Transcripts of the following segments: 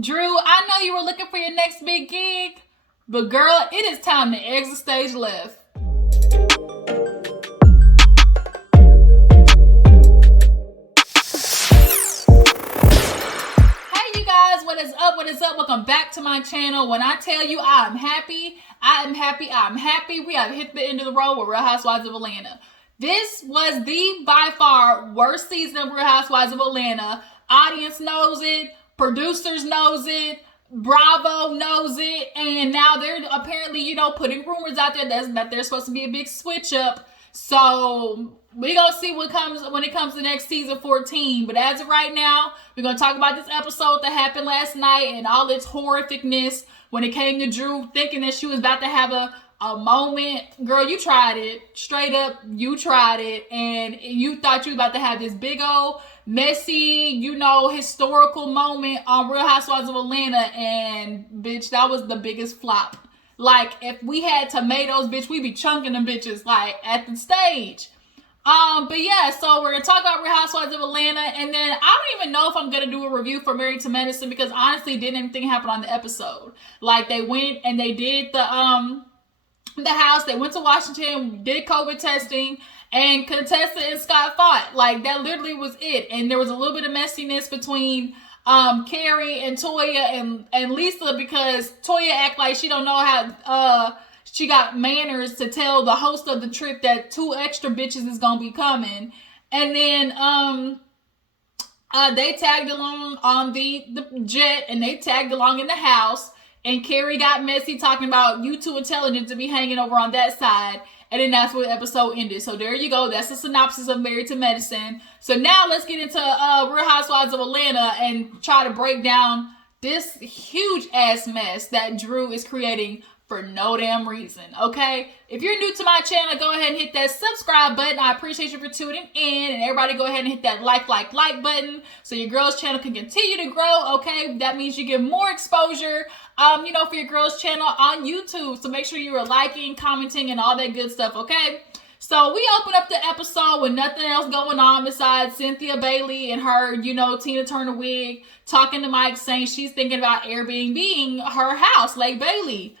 Drew, I know you were looking for your next big gig, but girl, it is time to exit stage left. Hey you guys, what is up? What is up? Welcome back to my channel. When I tell you I'm happy, I'm happy. We have hit the end of the road with Real Housewives of Atlanta. This was the by far worst season of Real Housewives of Atlanta. Audience knows it, producers knows it, Bravo knows it, and now they're apparently, putting rumors out there that there's supposed to be a big switch up. So we're gonna see what comes when it comes to next season 14. But as of right now, we're gonna talk about this episode that happened last night and all its horrificness when it came to Drew thinking that she was about to have a moment. Girl, you tried it. Straight up, you tried it. And you thought you were about to have this big old messy, historical moment on Real Housewives of Atlanta, and bitch, that was the biggest flop. Like, if we had tomatoes, bitch, we'd be chunking them bitches, like, at the stage. But yeah, so we're gonna talk about Real Housewives of Atlanta, and then I don't even know if I'm gonna do a review for Married to Medicine, because honestly, didn't anything happen on the episode. Like, they went and they did the house, they went to Washington, did COVID testing, and Contessa and Scott fought. Like, that literally was it. And there was a little bit of messiness between Carrie and Toya and Lisa, because Toya act like she don't know how she got manners to tell the host of the trip that 2 extra bitches is gonna be coming. And then they tagged along on the jet, and they tagged along in the house, and Carrie got messy talking about you too intelligent to be hanging over on that side. And then that's where the episode ended. So there you go. That's the synopsis of Married to Medicine. So now let's get into Real Housewives of Atlanta and try to break down this huge ass mess that Drew is creating for no damn reason, okay? If you're new to my channel, go ahead and hit that subscribe button. I appreciate you for tuning in. And everybody go ahead and hit that like button so your girl's channel can continue to grow, okay? That means you get more exposure, for your girl's channel on YouTube. So make sure you are liking, commenting, and all that good stuff, okay? So we open up the episode with nothing else going on besides Cynthia Bailey and her, Tina Turner wig, talking to Mike, saying she's thinking about Airbnb-ing her house, Lake Bailey.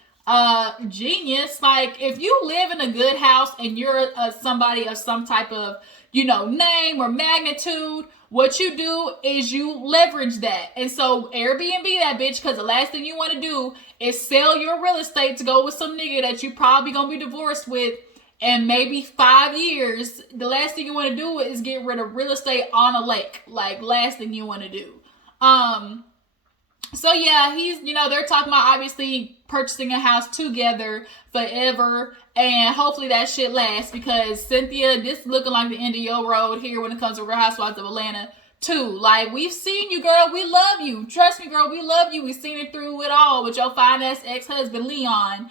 Genius. Like, if you live in a good house and you're somebody of some type of, name or magnitude, what you do is you leverage that. And so Airbnb that bitch, because the last thing you want to do is sell your real estate to go with some nigga that you probably gonna be divorced with in maybe 5 years. The last thing you want to do is get rid of real estate on a lake. Like, last thing you want to do. So yeah, they're talking about obviously purchasing a house together forever, and hopefully that shit lasts, because Cynthia, this is looking like the end of your road here when it comes to Real Housewives of Atlanta too. Like, we've seen you, girl. We love you. Trust me, girl. We love you. We've seen it through it all with your fine ass ex-husband Leon.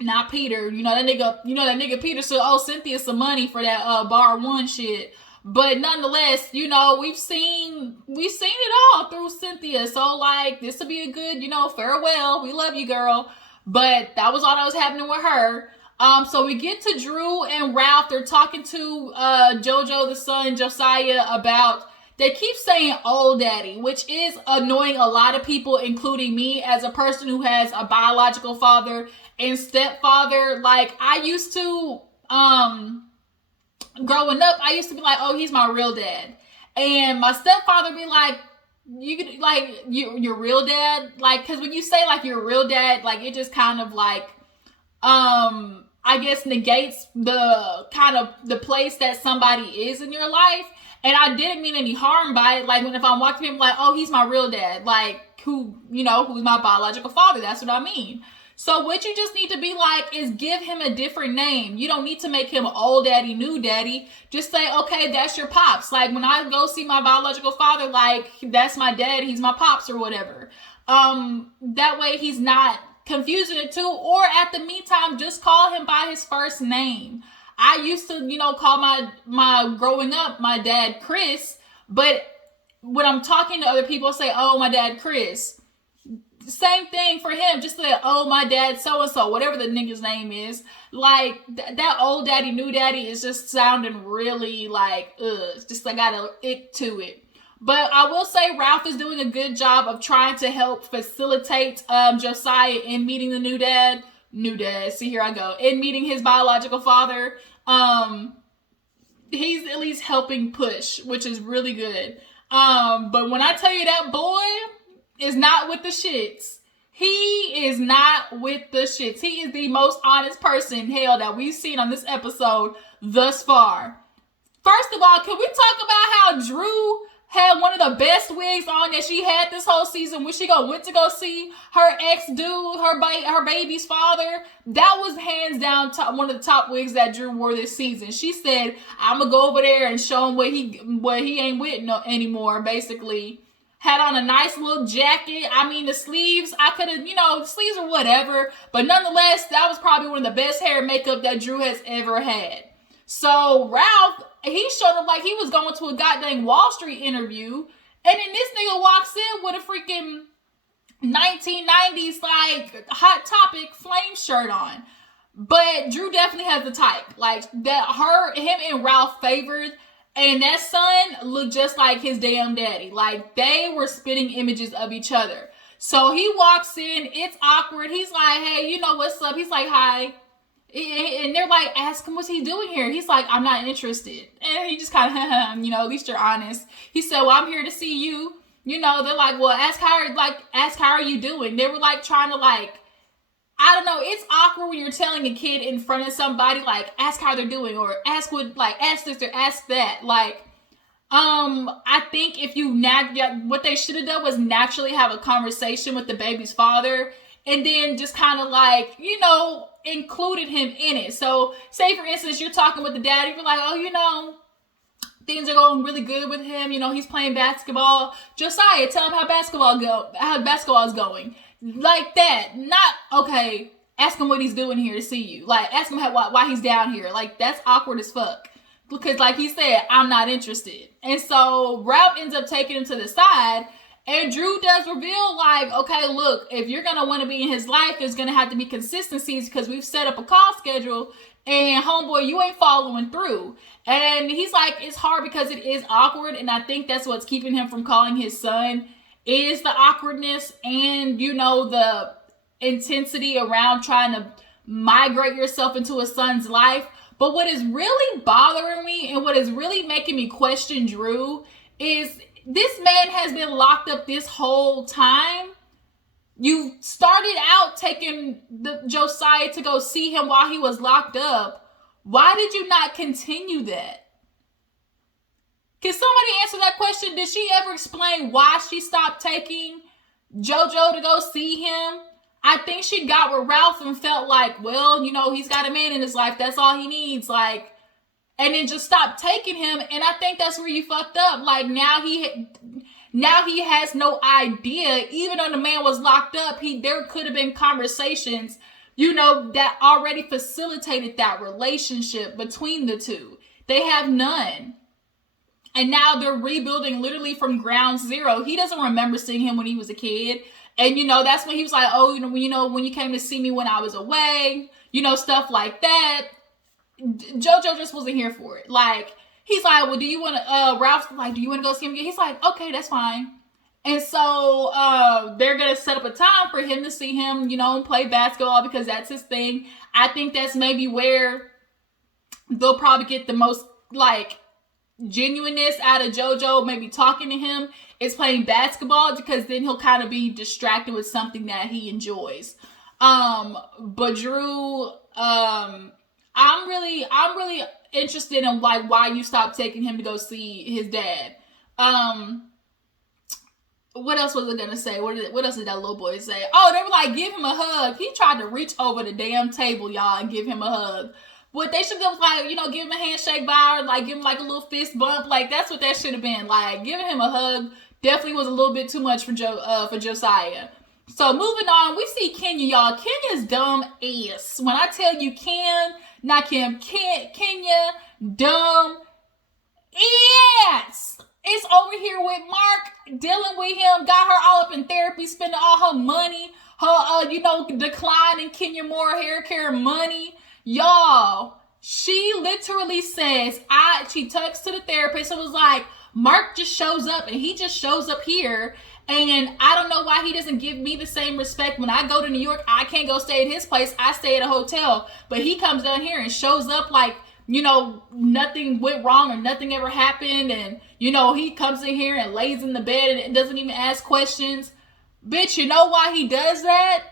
Not Peter. That nigga Peter should owe Cynthia some money for that bar 1 shit. But nonetheless, we've seen it all through Cynthia. So, like, this will be a good, farewell. We love you, girl. But that was all that was happening with her. So we get to Drew and Ralph. They're talking to JoJo, the son, Josiah, about, they keep saying old daddy, which is annoying a lot of people, including me, as a person who has a biological father and stepfather. Like, I used to, growing up, I used to be like, oh, he's my real dad. And my stepfather be like, your real dad? Like, because when you say, like, your real dad, like, it just kind of, like, I guess negates the kind of the place that somebody is in your life. And I didn't mean any harm by it. Like, if I'm walking him, like, oh, he's my real dad. Like, who's my biological father. That's what I mean. So what you just need to be like is give him a different name. You don't need to make him old daddy, new daddy. Just say, okay, that's your pops. Like, when I go see my biological father, like, that's my dad, he's my pops or whatever. That way he's not confusing the two. Or at the meantime, just call him by his first name. I used to, call my growing up, my dad Chris. But when I'm talking to other people, I say, oh, my dad Chris. Same thing for him. Just say, oh, my dad so-and-so, whatever the nigga's name is. Like, that old daddy, new daddy is just sounding really like, ugh. Just, I got an ick to it. But I will say Ralph is doing a good job of trying to help facilitate Josiah in meeting the new dad. See, here I go. In meeting his biological father. He's at least helping push, which is really good. But when I tell you that boy is not with the shits, he is not with the shits. He is the most honest person, hell, that we've seen on this episode thus far. First of all, can we talk about how Drew had one of the best wigs on that she had this whole season when she went to go see her ex-dude, her baby's father? That was hands down one of the top wigs that Drew wore this season. She said, I'm going to go over there and show him what he ain't with anymore, basically. Had on a nice little jacket. I mean, the sleeves, I could have, the sleeves or whatever. But nonetheless, that was probably one of the best hair and makeup that Drew has ever had. So Ralph, he showed up like he was going to a goddamn Wall Street interview. And then this nigga walks in with a freaking 1990s like Hot Topic flame shirt on. But Drew definitely has the type. Like that him and Ralph favored. And that son looked just like his damn daddy. Like, they were spitting images of each other. So he walks in. It's awkward. He's like, hey, what's up? He's like, hi. And they're like, ask him what's he doing here. He's like, I'm not interested. And he just kind of, at least you're honest. He said, well, I'm here to see you. They're like, well, ask how are you doing? They were like trying to I don't know. It's awkward when you're telling a kid in front of somebody, like, ask how they're doing, or ask this or ask that. I think what they should have done was naturally have a conversation with the baby's father, and then just kind of included him in it. So, say for instance, you're talking with the dad, you're like, oh, things are going really good with him. He's playing basketball. Josiah, tell him how basketball is going. Like that. Not, okay, ask him what he's doing here to see you. Like, ask him why he's down here. Like, that's awkward as fuck. Because, like he said, I'm not interested. And so, Ralph ends up taking him to the side. And Drew does reveal, okay, look, if you're going to want to be in his life, there's going to have to be consistencies because we've set up a call schedule. And, homeboy, you ain't following through. And he's like, it's hard because it is awkward. And I think that's what's keeping him from calling his son, is the awkwardness and, the intensity around trying to migrate yourself into a son's life. But what is really bothering me and what is really making me question Drew is this man has been locked up this whole time. You started out taking Josiah to go see him while he was locked up. Why did you not continue that? Can somebody answer that question? Did she ever explain why she stopped taking JoJo to go see him? I think she got with Ralph and felt like, well, he's got a man in his life. That's all he needs. And then just stopped taking him. And I think that's where you fucked up. Now he has no idea. Even though the man was locked up, there could have been conversations, that already facilitated that relationship between the two. They have none. And now they're rebuilding literally from ground zero. He doesn't remember seeing him when he was a kid. And, that's when he was like, oh, when you came to see me when I was away, stuff like that. JoJo just wasn't here for it. He's like, well, do you want to, Ralph's like, do you want to go see him again? He's like, okay, that's fine. And so they're going to set up a time for him to see him, and play basketball because that's his thing. I think that's maybe where they'll probably get the most, genuineness out of JoJo, maybe talking to him, is playing basketball, because then he'll kind of be distracted with something that he enjoys. But Drew, I'm really interested in why you stopped taking him to go see his dad. What else was I gonna say? What else did that little boy say? Oh, they were like, give him a hug. He tried to reach over the damn table, y'all, and give him a hug. What they should have, give him a handshake by, or give him a little fist bump. That's what that should have been. Giving him a hug definitely was a little bit too much for Josiah. So moving on, we see Kenya, y'all. Kenya's dumb ass. When I tell you Kenya, dumb ass. It's over here with Mark, dealing with him, got her all up in therapy, spending all her money, declining Kenya Moore hair care money. Y'all, she literally says, she talks to the therapist and was like, Mark just shows up, and he just shows up here. And I don't know why he doesn't give me the same respect. When I go to New York, I can't go stay at his place. I stay at a hotel. But he comes down here and shows up like, you know, nothing went wrong or nothing ever happened. And, you know, he comes in here and lays in the bed and doesn't even ask questions. Bitch, you know why he does that?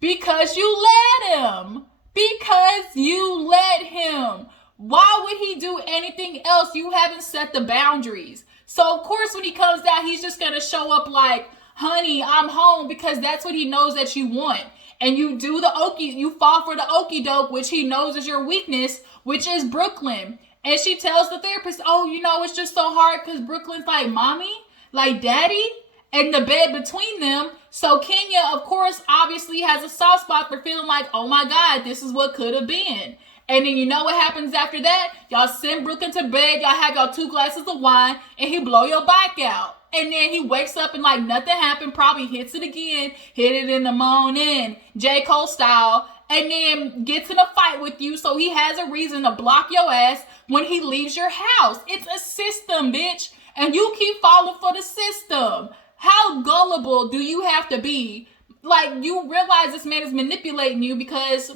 Because you let him. Because you let him. Why would he do anything else? You haven't set the boundaries. So, of course, when he comes down, he's just going to show up like, honey, I'm home, because that's what he knows that you want. And you do the okie, you fall for the okie doke, which he knows is your weakness, which is Brooklyn. And she tells the therapist, oh, you know, it's just so hard because Brooklyn's like, mommy, like daddy, and the bed between them. So Kenya, of course, obviously has a soft spot for feeling like, oh my God, this is what could have been. And then you know what happens after that? Y'all send Brooklyn to bed, y'all have y'all 2 glasses of wine, and he blow your back out. And then he wakes up and like nothing happened, probably hits it again, hit it in the morning, J. Cole style, and then gets in a fight with you, so he has a reason to block your ass when he leaves your house. It's a system, bitch, and you keep falling for the system. How gullible do you have to be? Like, you realize this man is manipulating you, because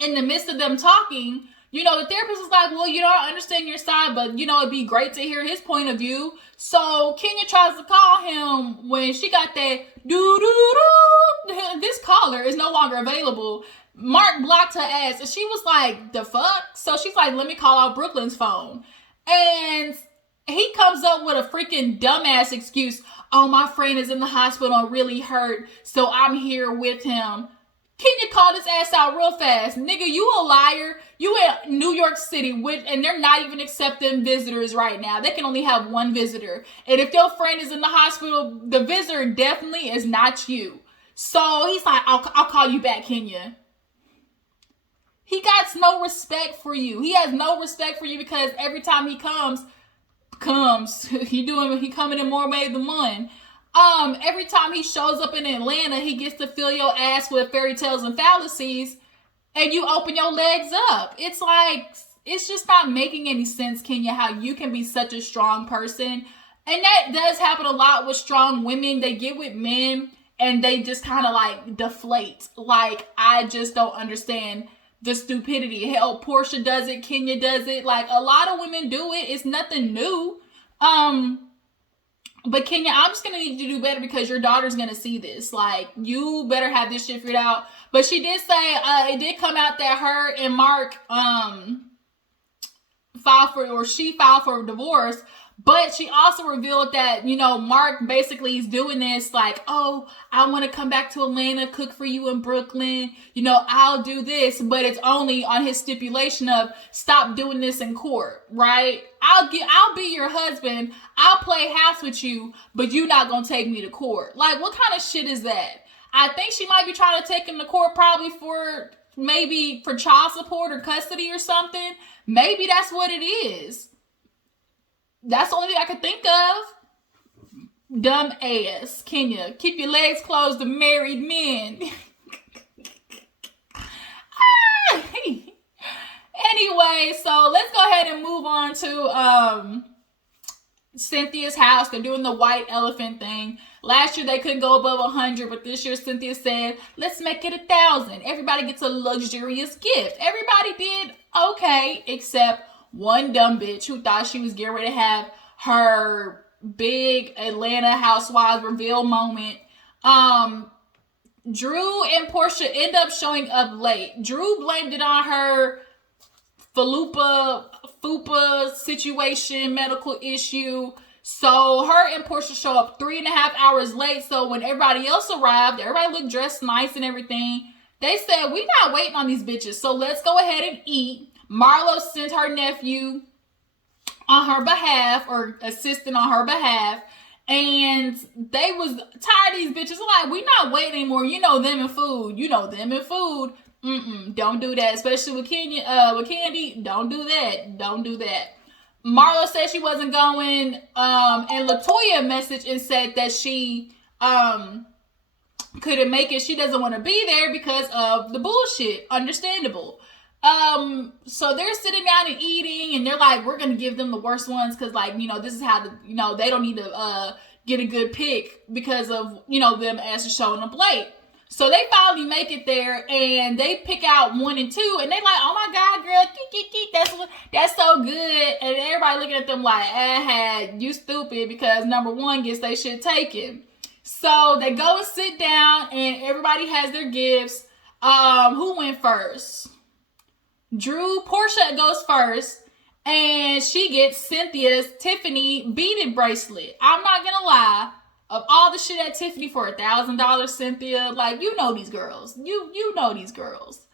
in the midst of them talking, you know, the therapist is like, well, you know, I understand your side, but, you know, it'd be great to hear his point of view. So Kenya tries to call him when she got that doo-doo-doo. This caller is no longer available. Mark blocked her ass, and she was like, the fuck? So she's like, let me call out Brooklyn's phone. And he comes up with a freaking dumbass excuse. Oh, my friend is in the hospital, really hurt, so I'm here with him. Kenya called his ass out real fast. Nigga, you a liar. You in New York City, and they're not even accepting visitors right now. They can only have 1 visitor. And if your friend is in the hospital, the visitor definitely is not you. So he's like, I'll call you back, Kenya. He got no respect for you. He has no respect for you, because every time he comes, he coming in more ways than one. Every time he shows up in Atlanta, he gets to fill your ass with fairy tales and fallacies, and you open your legs up. It's like, it's just not making any sense, Kenya, how you can be such a strong person. And that does happen a lot with strong women. They get with men and they just kind of like deflate. Like, I just don't understand the stupidity. Hell, Portia does it, Kenya does it. Like, a lot of women do it. It's nothing new. But Kenya, I'm just going to need you to do better, because your daughter's going to see this. Like, you better have this shit figured out. But she did say, it did come out that her and Mark, she filed for divorce. But she also revealed that, you know, Mark basically is doing this like, oh, I want to come back to Atlanta, cook for you in Brooklyn. You know, I'll do this. But it's only on his stipulation of stop doing this in court, right? I'll be your husband. I'll play house with you, but you're not going to take me to court. Like, what kind of shit is that? I think she might be trying to take him to court probably for child support or custody or something. Maybe that's what it is. That's the only thing I could think of. Dumb ass. Kenya, keep your legs closed to married men. Anyway, so let's go ahead and move on to Cynthia's house. They're doing the white elephant thing. Last year they couldn't go above 100, but this year Cynthia said, let's make it 1,000. Everybody gets a luxurious gift. Everybody did okay, except one dumb bitch who thought she was getting ready to have her big Atlanta Housewives reveal moment. Drew and Portia end up showing up late. Drew blamed it on her fupa situation, medical issue. So her and Portia show up 3.5 hours late. So when everybody else arrived, everybody looked dressed nice and everything. They said, we're not waiting on these bitches, so let's go ahead and eat. Marlo sent her nephew on her behalf, or assistant on her behalf, and they was tired of these bitches. Like, we not waiting anymore. You know them and food. Don't do that. Especially with Kenya, with Candy. Don't do that. Marlo said she wasn't going, and LaToya messaged and said that she couldn't make it. She doesn't want to be there because of the bullshit. Understandable. So they're sitting down and eating, and they're like, we're gonna give them the worst ones because, like, this is how they don't need to get a good pick because of them as showing up late. So they finally make it there, and they pick out 1 and 2, and they're like, "Oh my god, girl, that's so good." And everybody looking at them like, you stupid," because number 1 gets their shit taken. So they go and sit down, and everybody has their gifts. Who went first? Portia goes first, and she gets Cynthia's Tiffany beaded bracelet. I'm not gonna lie, of all the shit at Tiffany for $1,000, Cynthia, like, these girls. You know these girls.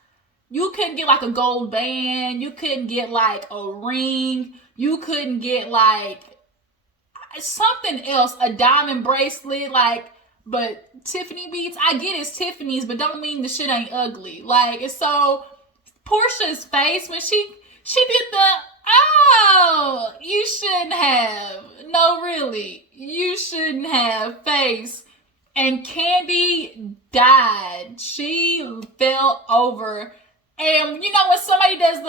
You couldn't get like a gold band. You couldn't get like a ring. You couldn't get like something else, a diamond bracelet, like. But Tiffany beads, I get it's Tiffany's, but don't mean the shit ain't ugly. Like, it's so Portia's face when she did you shouldn't have. No, really, you shouldn't have face. And Candy died. She fell over. And when somebody does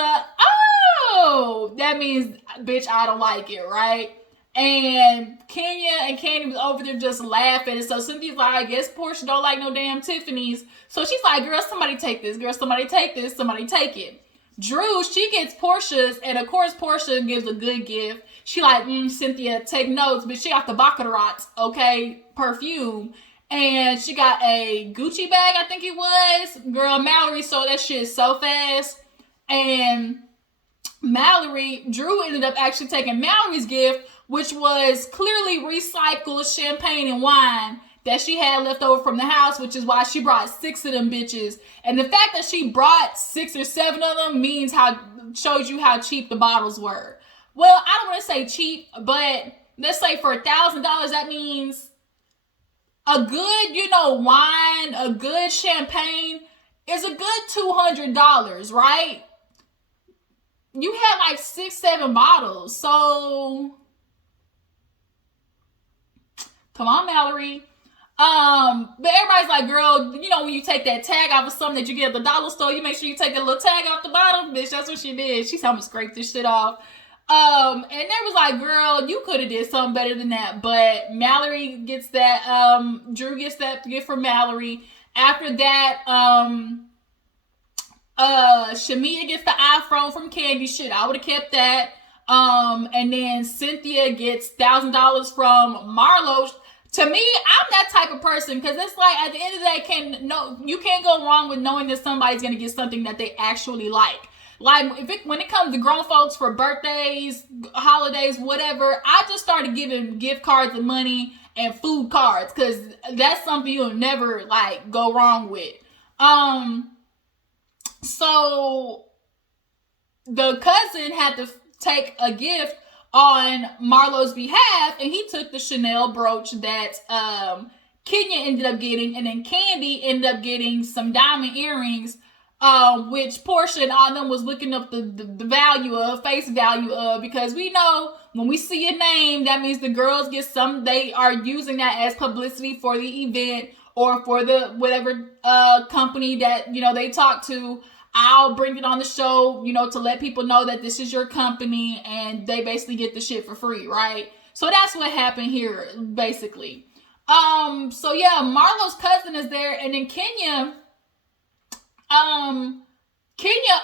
that means, bitch, I don't like it, right? And Kenya and Candy was over there just laughing. And so Cynthia's like, I guess Portia don't like no damn Tiffany's. So she's like, girl, somebody take this. Girl, somebody take this. Somebody take it. Drew, she gets Portia's, and of course Portia gives a good gift. She like, Cynthia, take notes, but she got the Baccarat, okay, perfume. And she got a Gucci bag, I think it was. Girl, Mallory sold that shit so fast. And Drew ended up actually taking Mallory's gift, which was clearly recycled champagne and wine that she had left over from the house, which is why she brought 6 of them bitches. And the fact that she brought 6 or 7 of them shows you how cheap the bottles were. Well, I don't want to say cheap, but let's say for $1,000, that means a good, wine, a good champagne is a good $200, right? You had like 6, 7 bottles, so come on, Mallory. But everybody's like, girl, when you take that tag off of something that you get at the dollar store, you make sure you take that little tag off the bottom. Bitch, that's what she did. She's helping scrape this shit off. And they was like, girl, you could have did something better than that. But Mallory gets that, Drew gets that gift for Mallory. After that, Shamia gets the iPhone from Candy. Shit, I would have kept that. And then Cynthia gets $1,000 from Marlo. To me, I'm that type of person, because it's like, at the end of the day, you can't go wrong with knowing that somebody's going to get something that they actually like. Like, when it comes to grown folks for birthdays, holidays, whatever, I just started giving gift cards and money and food cards, because that's something you'll never, like, go wrong with. So the cousin had to take a gift on Marlo's behalf, and he took the Chanel brooch that Kenya ended up getting, and then Candy ended up getting some diamond earrings, which Portia and all them was looking up the value of, face value of, because we know when we see a name, that means the girls get some, they are using that as publicity for the event or for the whatever company that, they talk to. I'll bring it on the show, to let people know that this is your company, and they basically get the shit for free, right? So that's what happened here, basically. So yeah, Marlo's cousin is there, and then Kenya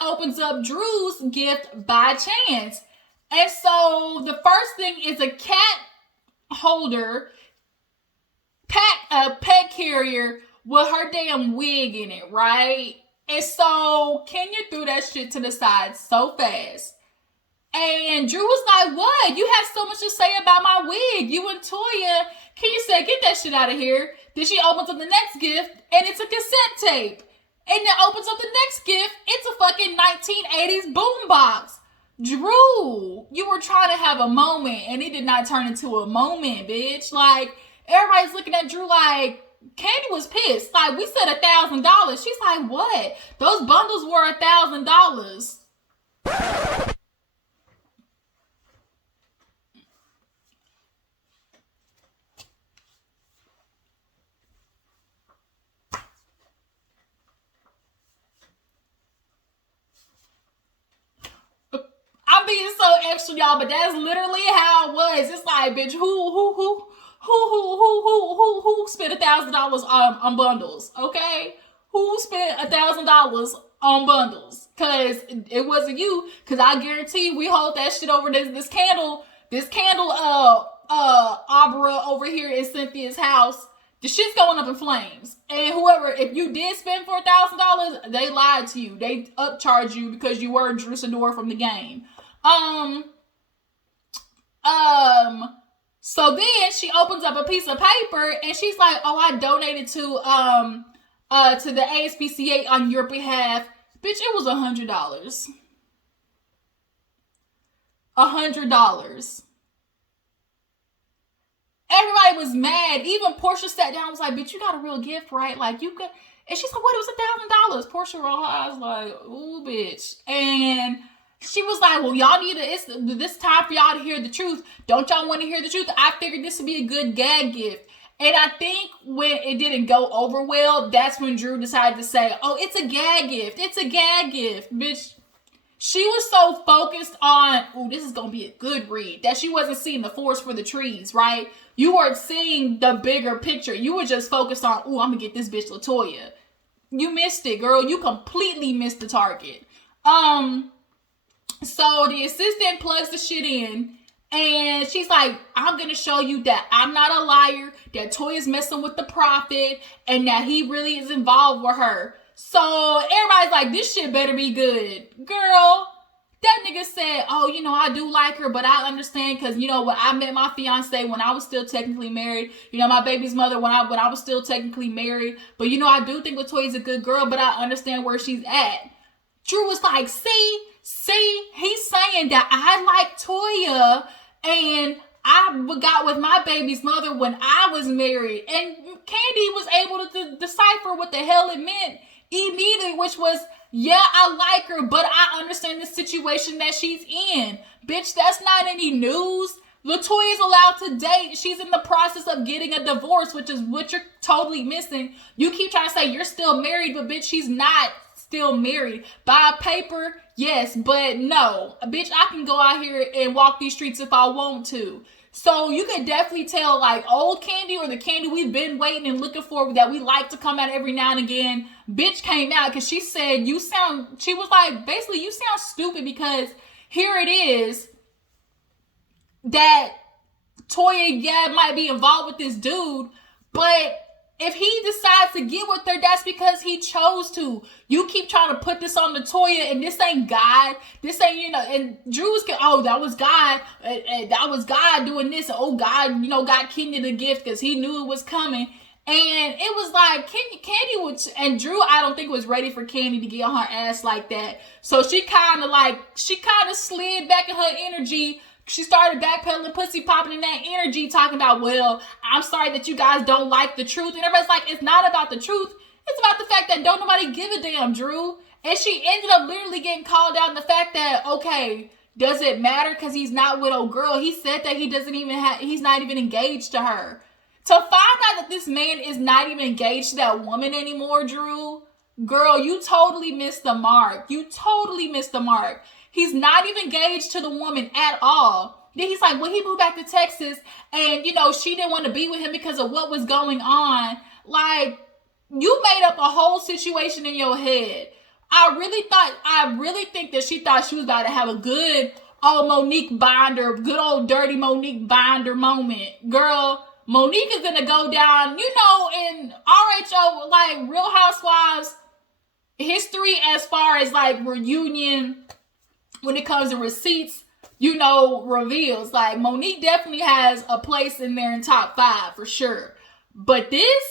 opens up Drew's gift by chance. And so the first thing is a cat holder, a pet carrier with her damn wig in it, right? And so Kenya threw that shit to the side so fast. And Drew was like, what? You have so much to say about my wig. You and Toya. Kenya said, get that shit out of here. Then she opens up the next gift, and it's a cassette tape. And then opens up the next gift, it's a fucking 1980s boombox. Drew, you were trying to have a moment, and it did not turn into a moment, bitch. Like, everybody's looking at Drew like, Candy was pissed. Like, we said $1,000. She's like, what? Those bundles were $1,000. extra, y'all, but that's literally how it was. It's like, bitch, who spent $1,000 on bundles? Okay, who spent $1,000 on bundles? Cause it wasn't you. Cause I guarantee we hold that shit over this candle opera over here in Cynthia's house. The shit's going up in flames. And whoever, if you did spend for $1,000, they lied to you. They upcharged you because you were Drew Sidora from the game. So then she opens up a piece of paper and she's like, "Oh, I donated to the ASPCA on your behalf." Bitch, it was $100. $100. Everybody was mad. Even Portia sat down and was like, "Bitch, you got a real gift, right? Like, you could..." And she's like, "What? It was $1,000. Portia rolled her eyes like, "Ooh, bitch." And she was like, "Well, y'all need this time for y'all to hear the truth. Don't y'all want to hear the truth? I figured this would be a good gag gift." And I think when it didn't go over well, that's when Drew decided to say, "Oh, it's a gag gift. It's a gag gift." Bitch, she was so focused on, "Ooh, this is going to be a good read," that she wasn't seeing the forest for the trees, right? You weren't seeing the bigger picture. You were just focused on, "Ooh, I'm going to get this bitch LaToya." You missed it, girl. You completely missed the target. So the assistant plugs the shit in. And she's like, "I'm going to show you that I'm not a liar, that Toya's messing with the prophet, and that he really is involved with her." So everybody's like, "This shit better be good." Girl, that nigga said, "Oh, you know, I do like her, but I understand because, you know, when I met my fiance when I was still technically married, you know, my baby's mother when I was still technically married. But, you know, I do think LaToya's a good girl, but I understand where she's at." Drew was like, see, he's saying that I like Toya and I got with my baby's mother when I was married. And Candy was able to decipher what the hell it meant immediately, which was, "Yeah, I like her, but I understand the situation that she's in." Bitch, that's not any news. LaToya's allowed to date. She's in the process of getting a divorce, which is what you're totally missing. You keep trying to say you're still married, but bitch, she's not still married. By paper, yes, but no. Bitch, I can go out here and walk these streets if I want to. So you can definitely tell, like, old Candy, or the Candy we've been waiting and looking for, that we like to come out every now and again, bitch came out because she said, she was like, basically, "You sound stupid because here it is that Toya, yeah, might be involved with this dude, but if he decides to get with her, that's because he chose to. You keep trying to put this on the Toya, and this ain't God. This ain't, you know," and Drew was, "Oh, that was God. That was God doing this. Oh, God, you know, got Kenya the gift because he knew it was coming." And it was like, Candy would, and Drew, I don't think was ready for Candy to get on her ass like that. So she kind of slid back in her energy. She started backpedaling, pussy popping in that energy, talking about, "Well, I'm sorry that you guys don't like the truth." And everybody's like, "It's not about the truth. It's about the fact that don't nobody give a damn, Drew." And she ended up literally getting called out on the fact that, okay, does it matter because he's not with old girl? He said that he's not even engaged to her. To find out that this man is not even engaged to that woman anymore, Drew, girl, you totally missed the mark. You totally missed the mark. He's not even engaged to the woman at all. Then he's like, well, he moved back to Texas and, you know, she didn't want to be with him because of what was going on. Like, you made up a whole situation in your head. I really think that she thought she was about to have a good old Monique Binder, good old dirty Monique Binder moment. Girl, Monique is going to go down, you know, in RHO, like Real Housewives history as far as like reunion, when it comes to receipts, you know, reveals. Like, Monique definitely has a place in there in top 5 for sure. But this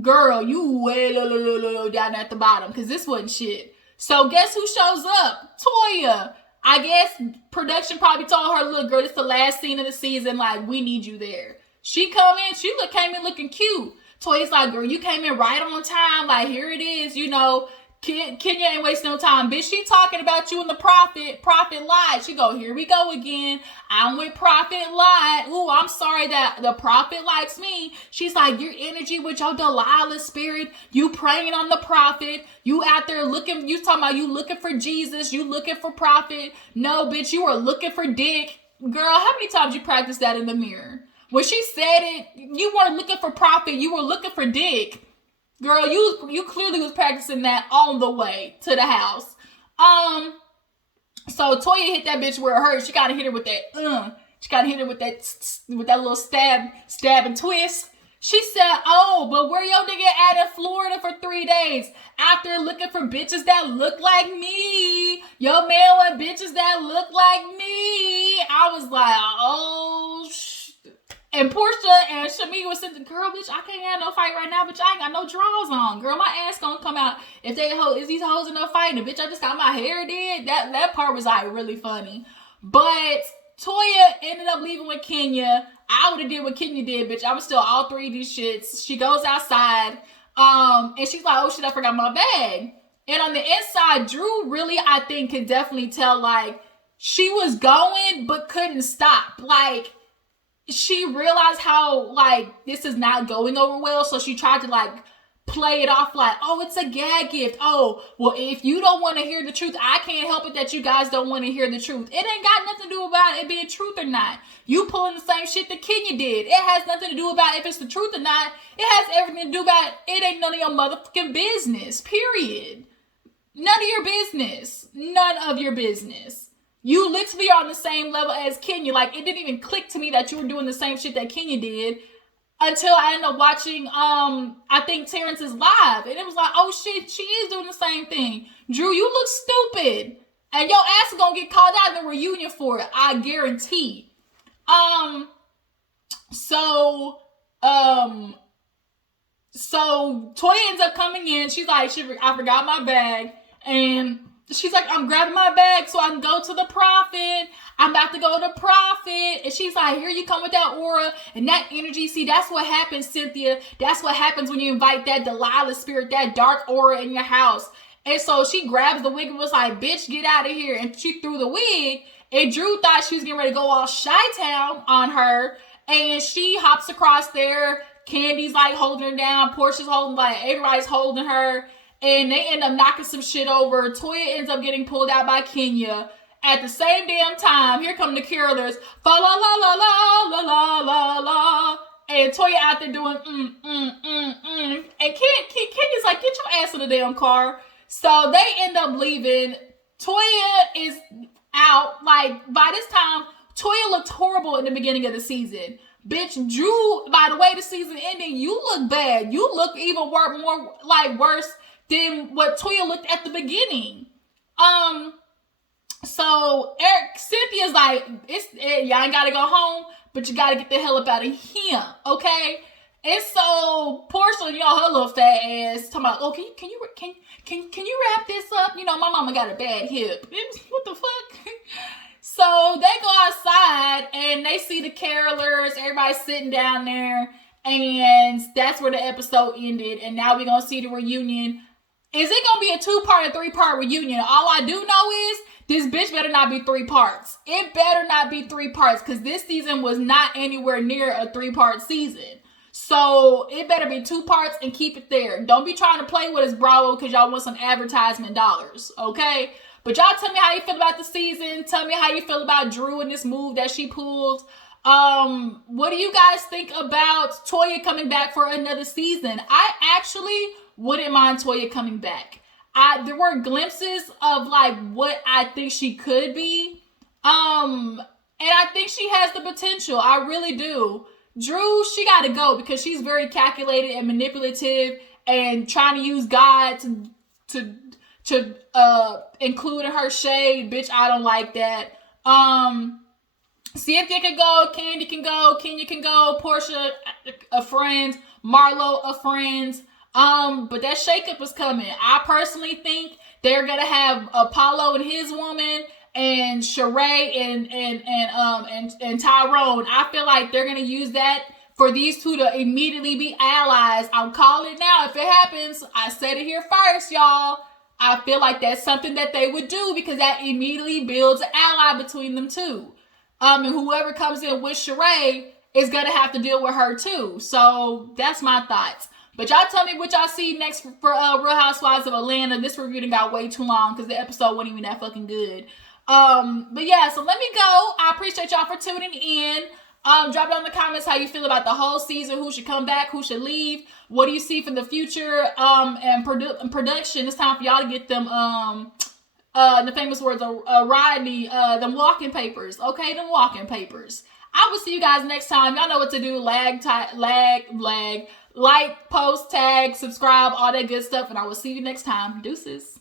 girl, you way low down at the bottom, because this wasn't shit. So guess who shows up? Toya. I guess production probably told her, look, girl, it's the last scene of the season. Like, we need you there. She came in looking cute. Toya's like, girl, you came in right on time. Like, here it is, you know. Kenya ain't wasting no time. Bitch, she talking about you and the prophet. Prophet lied. She go, here we go again. I'm with prophet lied. Ooh, I'm sorry that the prophet likes me. She's like, your energy with your Delilah spirit. You praying on the prophet. You out there looking, you talking about you looking for Jesus. You looking for prophet. No, bitch, you were looking for dick. Girl, how many times you practiced that in the mirror? When she said it, you weren't looking for prophet. You were looking for dick. Girl, you clearly was practicing that on the way to the house. So Toya hit that bitch where it hurt. She gotta hit her with that, she gotta hit her with that little stab and twist. She said, oh, but where your nigga at in Florida for 3 days? After looking for bitches that look like me. Your man want bitches that look like me. I was like, oh, and Portia and Shamia was saying, girl, bitch, I can't have no fight right now, bitch. I ain't got no drawers on. Girl, my ass gonna come out if these hoes in no fighting. Bitch, I just got my hair did. That part was like really funny. But Toya ended up leaving with Kenya. I would have did what Kenya did, bitch. I was still all 3 of these shits. She goes outside. And she's like, oh shit, I forgot my bag. And on the inside, Drew really, I think, could definitely tell, like, she was going, but couldn't stop. Like, she realized how, like, this is not going over well, so she tried to, like, play it off like, oh, it's a gag gift. Oh, well, if you don't want to hear the truth, I can't help it that you guys don't want to hear the truth. It ain't got nothing to do about it being truth or not. You pulling the same shit that Kenya did. It has nothing to do about if it's the truth or not. It has everything to do about it ain't none of your motherfucking business, period. None of your business. None of your business. You literally are on the same level as Kenya. Like, it didn't even click to me that you were doing the same shit that Kenya did until I ended up watching, I think, Terrence's live. And it was like, oh shit, she is doing the same thing. Drew, you look stupid. And your ass is gonna get called out in the reunion for it. I guarantee. So Toya ends up coming in. She's like, I forgot my bag. And she's like, I'm grabbing my bag so I can go to the prophet. I'm about to go to prophet. And she's like, here you come with that aura and that energy. See, that's what happens, Cynthia. That's what happens when you invite that Delilah spirit, that dark aura in your house. And so she grabs the wig and was like, bitch, get out of here. And she threw the wig. And Drew thought she was getting ready to go all Chi-Town on her. And she hops across there. Candy's like holding her down. Portia's holding, like, everybody's holding her. And they end up knocking some shit over. Toya ends up getting pulled out by Kenya. At the same damn time, here come the carolers. Fa la la la la la la la la. And Toya out there doing And Kenya's like, get your ass in the damn car. So they end up leaving. Toya is out. Like, by this time, Toya looked horrible in the beginning of the season. Bitch, Drew, by the way the season ending, you look bad. You look even more like worse than what Toya looked at the beginning. So Cynthia's like, y'all ain't gotta go home, but you gotta get the hell up out of here, okay? And so Portia, her little fat ass talking about, oh, can you wrap this up? You know, my mama got a bad hip. What the fuck? So they go outside and they see the carolers, everybody sitting down there, and that's where the episode ended. And now we're gonna see the reunion. Is it gonna be a 2-part or 3-part reunion? All I do know is this bitch better not be 3 parts. It better not be 3 parts, because this season was not anywhere near a 3-part season. So it better be 2 parts and keep it there. Don't be trying to play with us, Bravo, because y'all want some advertisement dollars, okay? But y'all tell me how you feel about the season. Tell me how you feel about Drew and this move that she pulled. What do you guys think about Toya coming back for another season? I actually wouldn't mind Toya coming back. There were glimpses of like what I think she could be. And I think she has the potential. I really do. Drew, she got to go because she's very calculated and manipulative and trying to use God to include in her shade. Bitch, I don't like that. Cynthia can go, Candy can go, Kenya can go, Portia a friend, Marlo a friend. But that shakeup is coming. I personally think they're gonna have Apollo and his woman and Sheree and Tyrone. I feel like they're gonna use that for these two to immediately be allies. I'm calling it now. If it happens, I said it here first, y'all. I feel like that's something that they would do because that immediately builds an ally between them two. And whoever comes in with Sheree is gonna have to deal with her too. So that's my thoughts. But y'all tell me what y'all see next for Real Housewives of Atlanta. This review done got way too long because the episode wasn't even that fucking good. But yeah, so let me go. I appreciate y'all for tuning in. Drop down in the comments how you feel about the whole season. Who should come back? Who should leave? What do you see for the future? And production. It's time for y'all to get them the famous words of Rodney, them walking papers. Okay, them walking papers. I will see you guys next time. Y'all know what to do. Like, post, tag, subscribe, all that good stuff. And I will see you next time. Deuces.